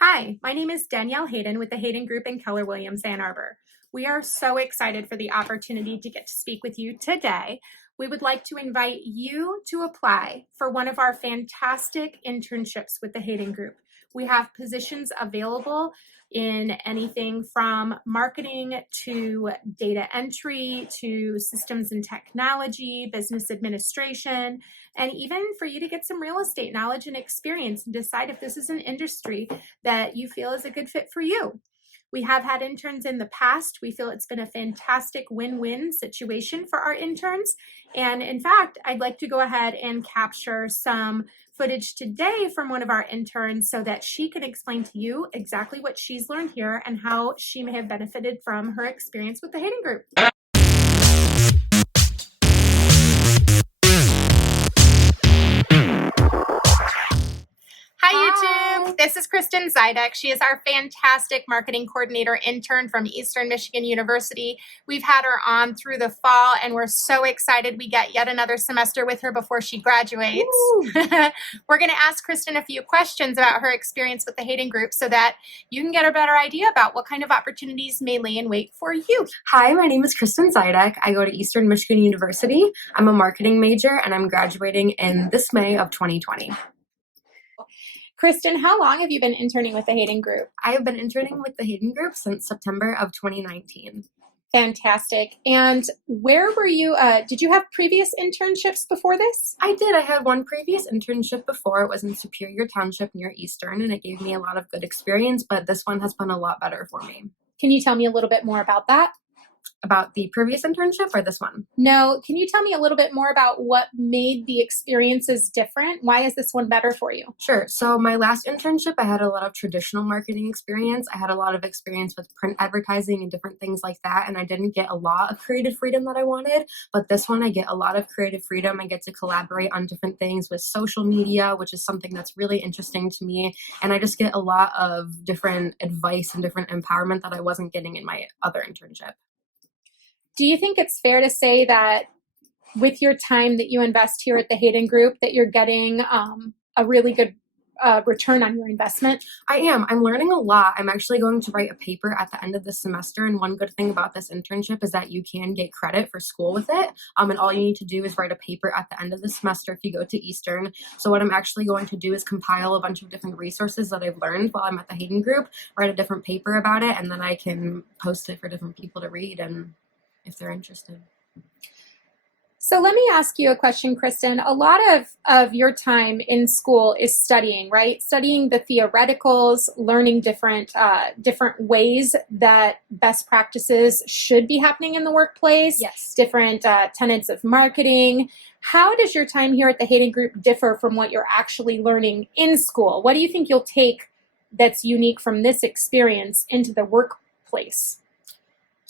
Hi, my name is Danielle Hayden with the Hayden Group in Keller Williams, Ann Arbor. We are so excited for the opportunity to get to speak with you today. We would like to invite you to apply for one of our fantastic internships with the Hayden Group. We have positions available in anything from marketing to data entry to systems and technology, business administration, and even for you to get some real estate knowledge and experience and decide if this is an industry that you feel is a good fit for you. We have had interns in the past. We feel it's been a fantastic win-win situation for our interns. And in fact, I'd like to go ahead and capture some footage today from one of our interns so that she can explain to you exactly what she's learned here and how she may have benefited from her experience with the Hayden Group. Hi, YouTube. This is Kristens Experience. She is our fantastic marketing coordinator intern from Eastern Michigan University. We've had her on through the fall, and we're so excited we get yet another semester with her before she graduates. We're going to ask Kristen a few questions about her experience with the Hayden Group so that you can get a better idea about what kind of opportunities may lay in wait for you. Hi, my name is Kristens Experience. I go to Eastern Michigan University. I'm a marketing major, and I'm graduating in this May of 2020. Kristen, how long have you been interning with the Hayden Group? I have been interning with the Hayden Group since September of 2019. Fantastic. And where were you, did you have previous internships before this? I did. I had one previous internship before. It was in Superior Township near Eastern, and it gave me a lot of good experience, but this one has been a lot better for me. Can you tell me a little bit more about that? About the previous internship or this one? No. Can you tell me a little bit more about what made the experiences different? Why is this one better for you? Sure. So my last internship, I had a lot of traditional marketing experience. I had a lot of experience with print advertising and different things like that, and I didn't get a lot of creative freedom that I wanted. But this one, I get a lot of creative freedom. I get to collaborate on different things with social media, which is something that's really interesting to me. And I just get a lot of different advice and different empowerment that I wasn't getting in my other internship. Do you think it's fair to say that with your time that you invest here at the Hayden Group that you're getting a really good return on your investment? I am. I'm learning a lot. I'm actually going to write a paper at the end of the semester, and one good thing about this internship is that you can get credit for school with it, and all you need to do is write a paper at the end of the semester if you go to Eastern. So what I'm actually going to do is compile a bunch of different resources that I've learned while I'm at the Hayden Group, write a different paper about it, and then I can post it for different people to read and if they're interested. So let me ask you a question, Kristen. A lot of your time in school is studying, right? Studying the theoreticals, learning different ways that best practices should be happening in the workplace. Yes. Different tenets of marketing. How does your time here at the Hayden Group differ from what you're actually learning in school? What do you think you'll take that's unique from this experience into the workplace?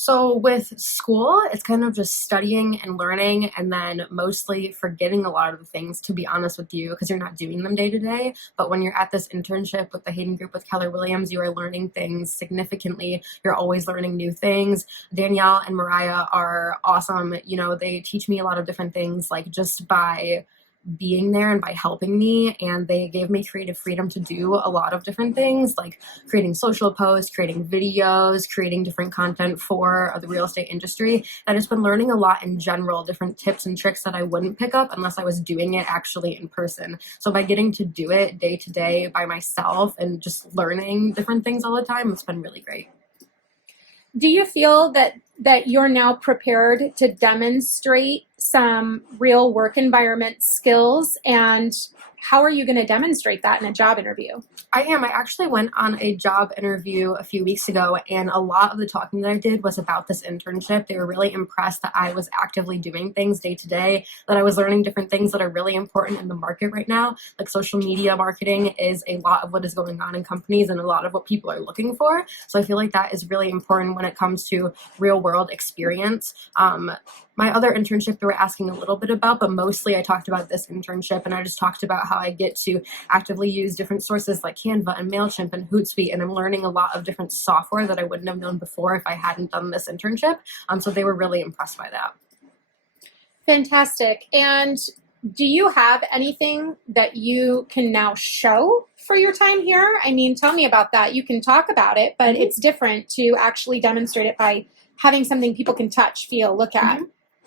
So with school, it's kind of just studying and learning and then mostly forgetting a lot of the things, to be honest with you, because you're not doing them day to day. But when you're at this internship with the Hayden Group with Keller Williams, you are learning things significantly. You're always learning new things. Danielle and Mariah are awesome. You know, they teach me a lot of different things, like just by being there and by helping me, and they gave me creative freedom to do a lot of different things like creating social posts, creating videos, creating different content for the real estate industry. I've just been learning a lot in general, different tips and tricks that I wouldn't pick up unless I was doing it actually in person. So by getting to do it day to day by myself and just learning different things all the time, it's been really great. Do you feel that you're now prepared to demonstrate some real work environment skills, and how are you going to demonstrate that in a job interview? I am. I actually went on a job interview a few weeks ago, and a lot of the talking that I did was about this internship. They were really impressed that I was actively doing things day to day, that I was learning different things that are really important in the market right now. Like social media marketing is a lot of what is going on in companies and a lot of what people are looking for. So I feel like that is really important when it comes to real world experience. My other internship they were asking a little bit about, but mostly I talked about this internship, and I just talked about how I get to actively use different sources like Canva and MailChimp and Hootsuite, and I'm learning a lot of different software that I wouldn't have known before if I hadn't done this internship. So they were really impressed by that. Fantastic. And Do you have anything that you can now show for your time here? I mean, tell me about that. You can talk about it, but it's different to actually demonstrate it by having something people can touch, feel, look at.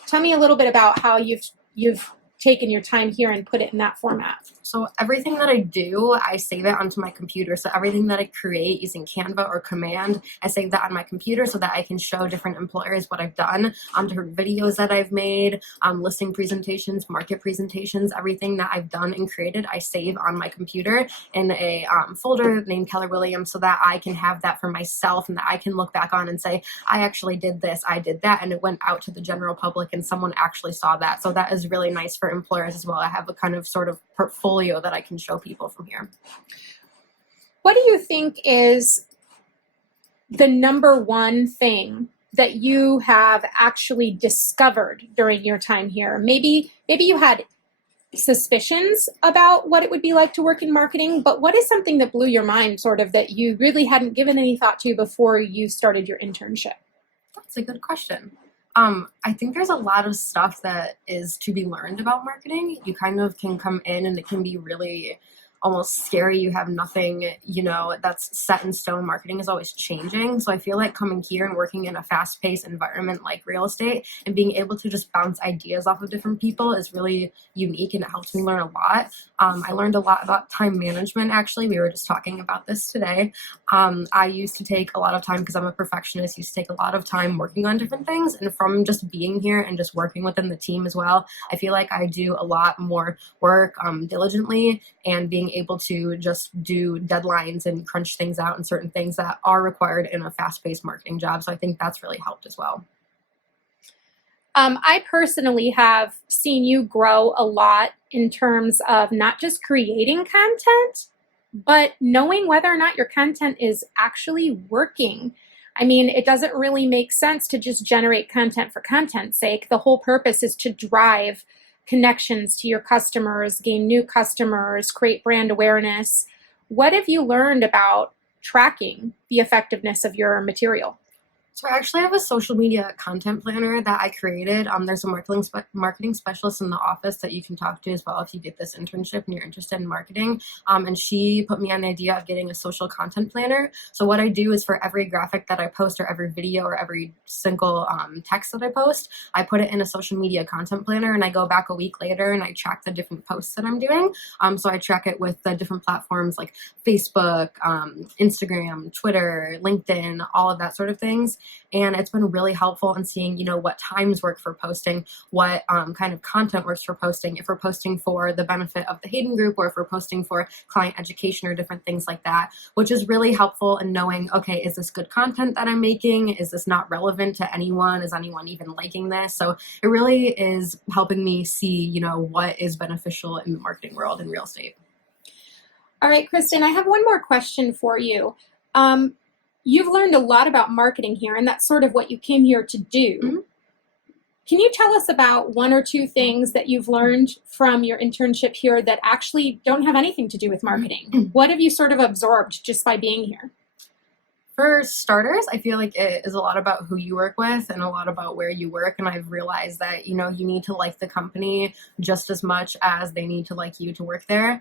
Tell me a little bit about how you've taken your time here and put it in that format. So everything that I do, I save it onto my computer. So everything that I create using Canva or Command, I save that on my computer so that I can show different employers what I've done, different videos that I've made, listing presentations, market presentations, everything that I've done and created, I save on my computer in a folder named Keller Williams so that I can have that for myself and that I can look back on and say, I actually did this, I did that, and it went out to the general public and someone actually saw that. So that is really nice for employers as well. I have a kind of sort of portfolio that I can show people from here. What do you think is the number one thing that you have actually discovered during your time here? Maybe you had suspicions about what it would be like to work in marketing, but what is something that blew your mind, sort of, that you really hadn't given any thought to before you started your internship? That's a good question. I think there's a lot of stuff that is to be learned about marketing. You kind of can come in and it can be really almost scary. You have nothing, that's set in stone. Marketing is always changing. So I feel like coming here and working in a fast-paced environment like real estate and being able to just bounce ideas off of different people is really unique and it helps me learn a lot. I learned a lot about time management, actually. We were just talking about this today. I used to take a lot of time, because I'm a perfectionist, used to take a lot of time working on different things. And from just being here and just working within the team as well, I feel like I do a lot more work diligently and being able to just do deadlines and crunch things out and certain things that are required in a fast-paced marketing job. So I think that's really helped as well. I personally have seen you grow a lot in terms of not just creating content, but knowing whether or not your content is actually working. I mean, it doesn't really make sense to just generate content for content's sake. The whole purpose is to drive connections to your customers, gain new customers, create brand awareness. What have you learned about tracking the effectiveness of your material? So I actually have a social media content planner that I created. There's a marketing specialist in the office that you can talk to as well if you get this internship and you're interested in marketing. And she put me on the idea of getting a social content planner. So what I do is for every graphic that I post or every video or every single text that I post, I put it in a social media content planner and I go back a week later and I track the different posts that I'm doing. So I track it with the different platforms like Facebook, Instagram, Twitter, LinkedIn, all of that sort of things. And it's been really helpful in seeing, what times work for posting, what kind of content works for posting, if we're posting for the benefit of the Hayden Group or if we're posting for client education or different things like that, which is really helpful in knowing, okay, is this good content that I'm making? Is this not relevant to anyone? Is anyone even liking this? So it really is helping me see, what is beneficial in the marketing world in real estate. All right, Kristen, I have one more question for you. You've learned a lot about marketing here, and that's sort of what you came here to do. Mm-hmm. Can you tell us about one or two things that you've learned from your internship here that actually don't have anything to do with marketing? Mm-hmm. What have you sort of absorbed just by being here? For starters, I feel like it is a lot about who you work with and a lot about where you work. And I've realized that, you need to like the company just as much as they need to like you to work there.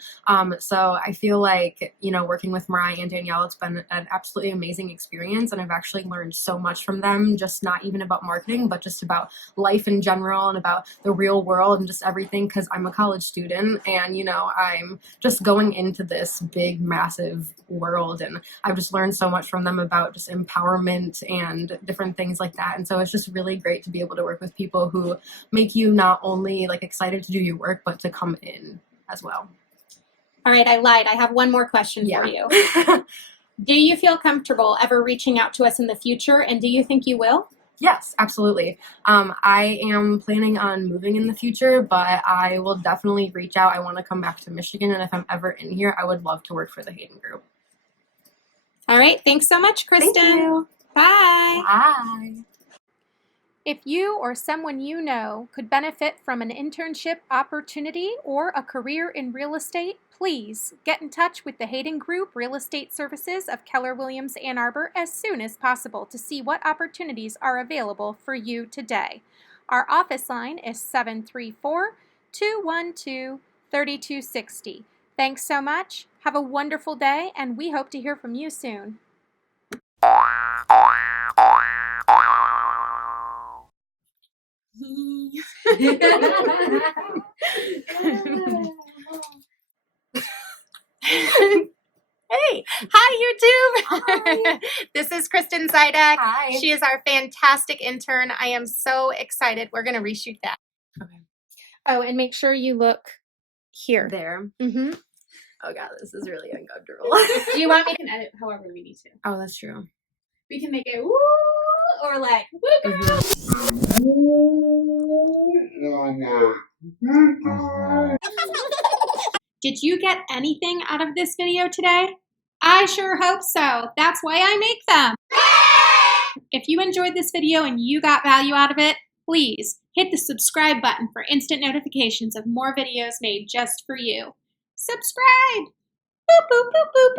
So I feel like, working with Mariah and Danielle, it's been an absolutely amazing experience. And I've actually learned so much from them, just not even about marketing, but just about life in general and about the real world and just everything. Because I'm a college student and, I'm just going into this big, massive world. And I've just learned so much from them about just empowerment and different things like that. And so it's just really great to be able to work with people who make you not only excited to do your work, but to come in as well. All right, I lied. I have one more question for you. Do you feel comfortable ever reaching out to us in the future? And do you think you will? Yes, absolutely. I am planning on moving in the future, but I will definitely reach out. I want to come back to Michigan. And if I'm ever in here, I would love to work for the Hayden Group. All right. Thanks so much, Kristen. Thank you. Bye. Bye. If you or someone you know could benefit from an internship opportunity or a career in real estate, please get in touch with the Hayden Group Real Estate Services of Keller Williams Ann Arbor as soon as possible to see what opportunities are available for you today. Our office line is 734 212-3260. Thanks so much. Have a wonderful day, and we hope to hear from you soon. Hey, hi YouTube. Hi. This is Kristen Zidek. Hi. She is our fantastic intern. I am so excited. We're going to reshoot that. Okay. Oh, and make sure you look here. There. Mm-hmm. Oh god, this is really uncomfortable. Do you want me to edit however we need to? Oh, that's true. We can make it woo or like woo girl. Did you get anything out of this video today? I sure hope so. That's why I make them. If you enjoyed this video and you got value out of it, please hit the subscribe button for instant notifications of more videos made just for you. Subscribe! Boop, boop, boop, boop, boop.